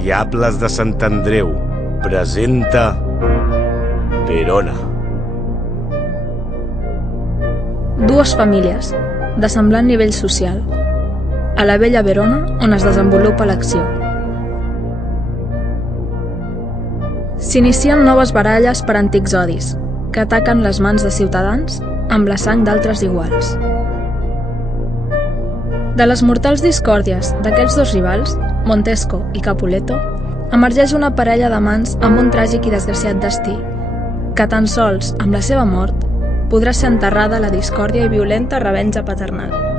Diables de Sant Andreu presenta Verona. Dues famílies, de semblant nivell social, a la vella Verona on es desenvolupa l'acció. S'inicien noves baralles per antics odis, que ataquen les mans de ciutadans amb la sang d'altres iguals. De les mortals discòrdies d'aquests dos rivals, Montesco i Capuleto, emergeix una parella d'amants amb un tràgic i desgraciat destí, que tan sols amb la seva mort podrà ser enterrada la discòrdia i violenta revenja paternal.